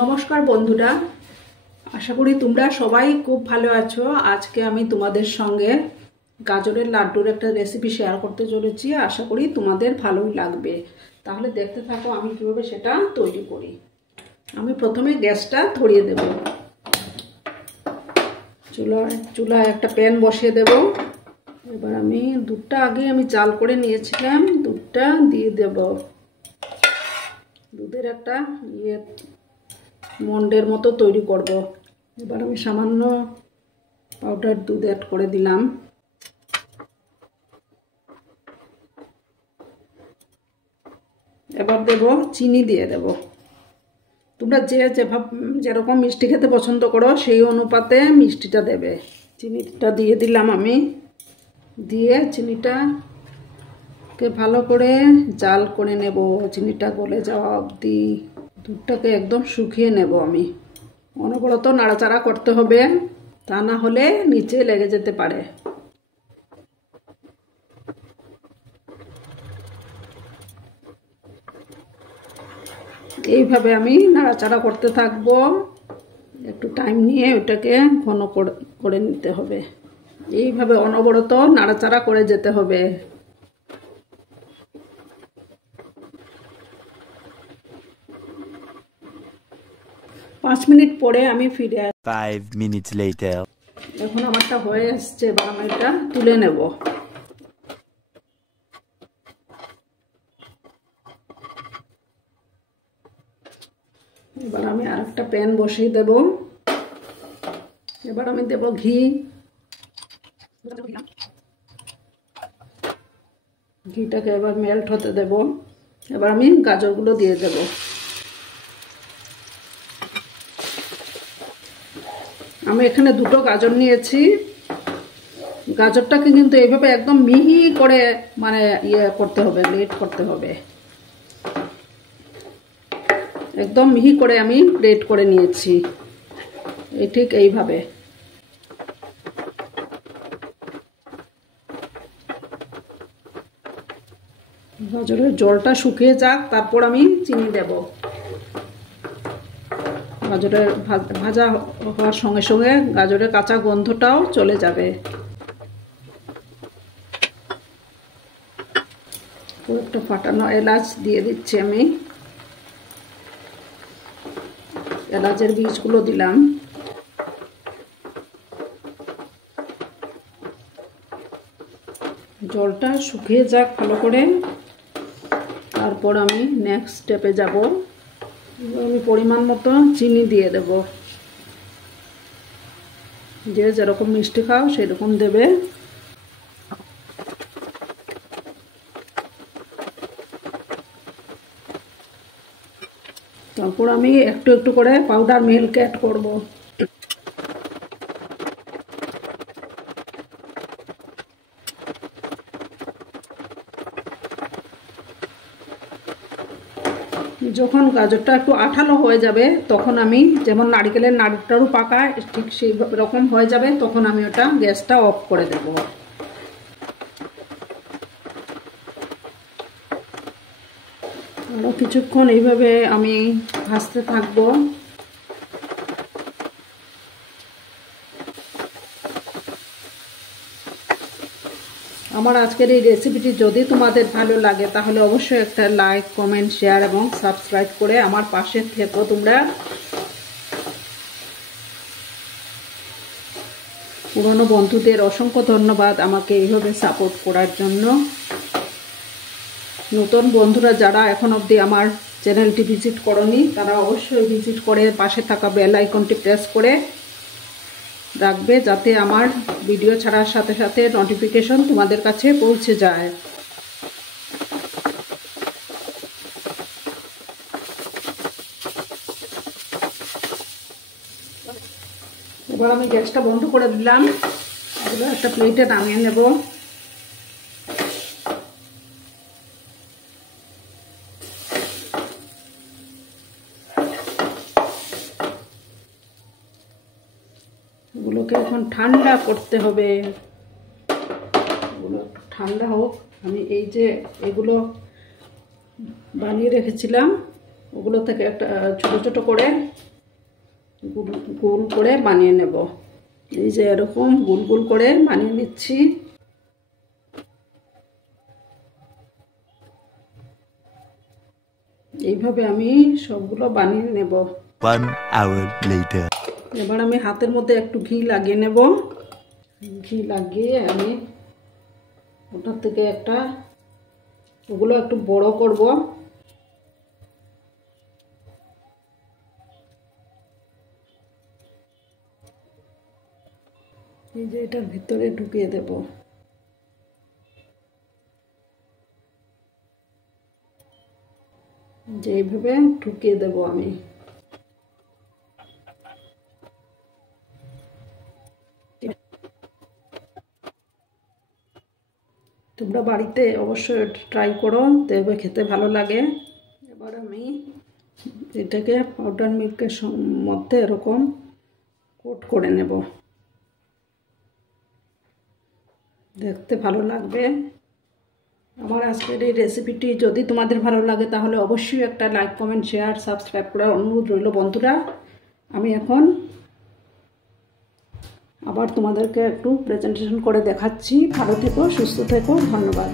নমস্কার বন্ধুরা, আশা করি তোমরা সবাই খুব ভালো আছো। আজকে আমি তোমাদের সঙ্গে গাজরের লাড্ডুর একটা রেসিপি শেয়ার করতে চলেছি। আশা করি তোমাদের ভালোই লাগবে। তাহলে দেখতে থাকো আমি কিভাবে সেটা তৈরি করি। আমি প্রথমে গ্যাসটা ধরিয়ে দেব। চুলায় একটা প্যান বসিয়ে দেব। এবার আমি দুধটা আগে জাল করে নিয়েছিলাম, দুধটা দিয়ে দেব। দুধের একটা মন্ডের মতো তৈরি করব। এবার আমি সামান্য পাউডার দুধ অ্যাড করে দিলাম। এবার দেব চিনি দিয়ে দেব। তোমরা যেরকম মিষ্টি খেতে পছন্দ করো সেই অনুপাতে মিষ্টিটা দেবে। চিনিটা দিয়ে দিলাম আমি। দিয়ে চিনিটাকে ভালো করে জাল করে নেব, চিনিটা গলে যাওয়া অবধি। দুধটাকে একদম শুকিয়ে নেব আমি। অনবরত নাড়াচাড়া করতে হবে, তা না হলে নিচে লেগে যেতে পারে। এইভাবে আমি নাড়াচাড়া করতে থাকবো। একটু টাইম নিয়ে ওটাকে ঘন করে নিতে হবে। এইভাবে অনবরত নাড়াচাড়া করে যেতে হবে। পাঁচ মিনিট পরে আমি ফিরে আসি। 5 minutes later. এখন আমারটা হয়ে আসছে। এবার আমি এটা তুলে নেব। এবার আমি আরেকটা প্যান বসিয়ে দেব। এবার আমি দেব ঘি। ঘিটাকে এবার মেল্ট হতে দেব। এবার আমি গাজরগুলো দিয়ে দেব। আমি এখানে দুটো গাজর নিয়েছি। গাজরটাকে কিন্তু এইভাবে একদম মিহি করে করতে হবে, গ্রেট করতে হবে। একদম মিহি করে আমি গ্রেট করে নিয়েছি। ঠিক এইভাবে। গাজরের জলটা শুকিয়ে যাক, তারপর আমি চিনি দেব। গাজরের ভাজা হওয়ার সঙ্গে সঙ্গে গাজরের কাঁচা গন্ধটাও চলে যাবে। একটা ফাটানো এলাচ দিয়ে দিচ্ছি আমি। এলাচের বীজগুলো দিলাম। জলটা শুকিয়ে যাক ভালো করে, তারপর আমি নেক্সট স্টেপে যাব। আমি পরিমাণ মতো চিনি দিয়ে দেব। যে যেরকম মিষ্টি খাও সেরকম দেবে। তারপর আমি একটু একটু করে পাউডার মিল্ক অ্যাড করব। যখন গাজরটা একটু আঠালো হয়ে যাবে, তখন আমি যেমন নারকেলের নাড়ু পাকায় ঠিক সেই রকম হয়ে যাবে, তখন আমি ওটা গ্যাসটা অফ করে দেব। আরও কিছুক্ষণ এইভাবে আমি ভাজতে থাকবো। আমার আজকের এই রেসিপিটি যদি তোমাদের ভালো লাগে তাহলে অবশ্যই একটা লাইক, কমেন্ট, শেয়ার এবং সাবস্ক্রাইব করে আমার পাশে থেকো তোমরা। পুরনো বন্ধুদের অসংখ্য ধন্যবাদ আমাকে এইভাবে সাপোর্ট করার জন্য। নতুন বন্ধুরা যারা এখন অবধি আমার চ্যানেলটি ভিজিট করনি, তারা অবশ্যই ভিজিট করে পাশে থাকা বেল আইকনটি প্রেস করে রাখবে, যাতে আমার ভিডিও ছাড়ার সাথে সাথে নোটিফিকেশন তোমাদের কাছে পৌঁছে যায়। এবার আমি গ্যাসটা বন্ধ করে দিলাম। এবার একটা প্লেটে নামিয়ে নেব। এগুলোকে এখন ঠান্ডা করতে হবে। এগুলো ঠান্ডা হোক। আমি এই যে এগুলো বানিয়ে রেখেছিলাম, ওগুলো থেকে একটা ছোট ছোট করে গোল করে বানিয়ে নেব। এই যে এরকম গোল গোল করে বানিয়ে নিচ্ছি। এইভাবে আমি সবগুলো বানিয়ে নেব। 1 hour later. এবার আমি হাতের মধ্যে একটু ঘি লাগিয়ে নেব। ঘি লাগিয়ে আমি ওটার থেকে ওগুলো একটু বড় করব। এই যে এটার ভিতরে ঢুকিয়ে দেব। যে এইভাবে ঢুকিয়ে দেব আমি। তোমরা বাড়িতে অবশ্যই ট্রাই করো, দেখবে খেতে ভালো লাগে। এবার আমি এটাকে পাউডার মিল্কের মধ্যে এরকম কোট করে নেব। দেখতে ভালো লাগবে। আমার আজকের এই রেসিপিটি যদি তোমাদের ভালো লাগে তাহলে অবশ্যই একটা লাইক, কমেন্ট, শেয়ার, সাবস্ক্রাইব করার অনুরোধ রইল বন্ধুরা। আমি এখন আবার তোমাদেরকে একটু প্রেজেন্টেশন করে দেখাচ্ছি। ভালো থেকো, সুস্থ থেকো, ধন্যবাদ।